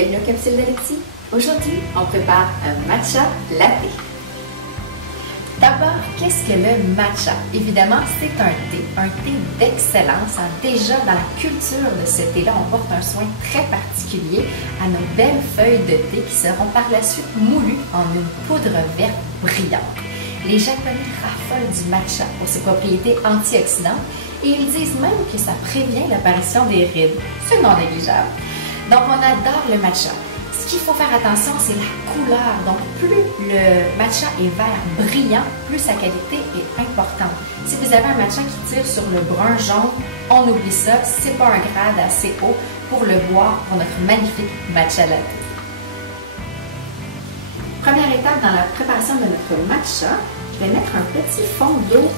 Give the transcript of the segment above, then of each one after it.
bienvenue au Capsule d'Alexis. Aujourd'hui, on prépare un matcha latte. D'abord, qu'est-ce que le matcha? Évidemment, c'est un thé d'excellence. Déjà, dans la culture de ce thé-là, on porte un soin très particulier à nos belles feuilles de thé qui seront par la suite moulues en une poudre verte brillante. Les Japonais raffolent du matcha pour ses propriétés antioxydantes et ils disent même que ça prévient l'apparition des rides. C'est non négligeable. Donc, on adore le matcha. Ce qu'il faut faire attention, c'est la couleur. Donc, plus le matcha est vert brillant, plus sa qualité est importante. Si vous avez un matcha qui tire sur le brun jaune, on oublie ça. C'est pas un grade assez haut pour le boire pour notre magnifique matcha latte. Première étape dans la préparation de notre matcha, je vais mettre un petit fond d'eau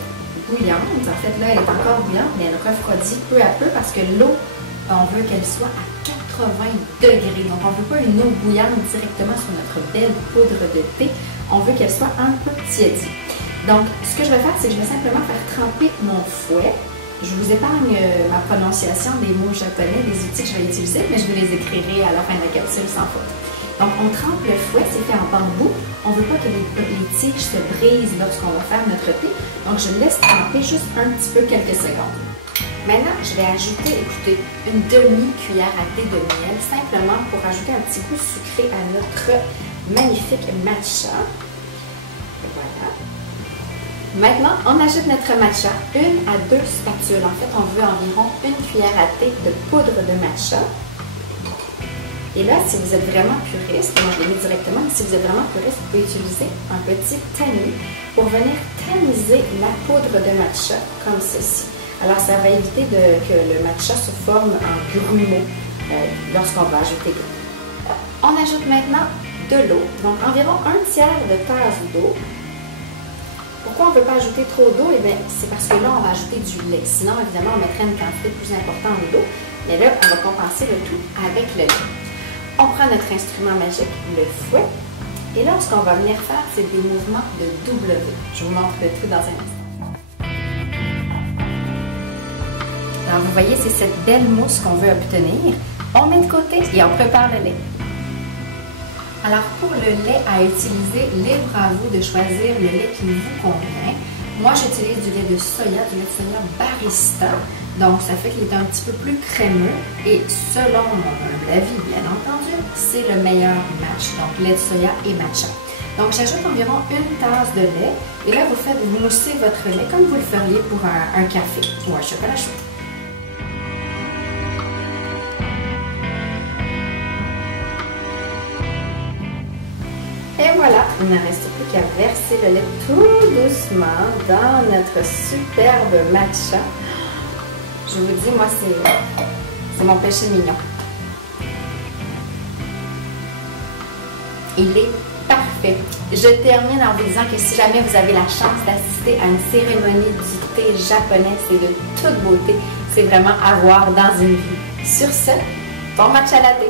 bouillante. En fait, là, elle est encore bouillante, mais elle refroidit peu à peu parce que l'eau, on veut qu'elle soit à 80 degrés. Donc, on ne veut pas une eau bouillante directement sur notre belle poudre de thé. On veut qu'elle soit un peu tiédie. Donc, ce que je vais faire, c'est que je vais simplement faire tremper mon fouet. Je vous épargne ma prononciation des mots japonais, des outils que je vais utiliser, mais je vous les écrirai à la fin de la capsule sans faute. Donc, on trempe le fouet, c'est fait en bambou. On ne veut pas que les tiges se brisent lorsqu'on va faire notre thé. Donc, je laisse tremper juste un petit peu, quelques secondes. Maintenant, je vais ajouter, écoutez, une demi-cuillère à thé de miel, simplement pour ajouter un petit goût sucré à notre magnifique matcha. Voilà. Maintenant, on ajoute notre matcha, 1 à 2 spatules. En fait, on veut environ une cuillère à thé de poudre de matcha. Et là, si vous êtes vraiment puriste, moi je l'ai mis directement, mais si vous êtes vraiment puriste, vous pouvez utiliser un petit tamis pour venir tamiser la poudre de matcha comme ceci. Alors, ça va éviter que le matcha se forme en grumeaux lorsqu'on va ajouter l'eau. On ajoute maintenant de l'eau, donc environ 1/3 de tasse d'eau. Pourquoi on ne veut pas ajouter trop d'eau? Eh bien, c'est parce que là, on va ajouter du lait. Sinon, évidemment, on mettrait une quantité plus importante d'eau. Mais là, on va compenser le tout avec le lait. On prend notre instrument magique, le fouet. Et là, ce qu'on va venir faire, c'est des mouvements de W. Je vous montre le tout dans un instant. Alors, vous voyez, c'est cette belle mousse qu'on veut obtenir. On met de côté et on prépare le lait. Alors, pour le lait à utiliser, libre à vous de choisir le lait qui vous convient. Moi, j'utilise du lait de soya Barista. Donc, ça fait qu'il est un petit peu plus crémeux. Et selon mon humble avis, bien entendu, c'est le meilleur match. Donc, lait de soya et matcha. Donc, j'ajoute environ 1 tasse de lait. Et là, vous moussez votre lait comme vous le feriez pour un café ou un chocolat chaud. Et voilà, il ne reste plus qu'à verser le lait tout doucement dans notre superbe matcha. Je vous dis, moi, c'est mon péché mignon. Il est parfait. Je termine en vous disant que si jamais vous avez la chance d'assister à une cérémonie du thé japonais, c'est de toute beauté. C'est vraiment à voir dans une vie. Sur ce, bon matcha latte!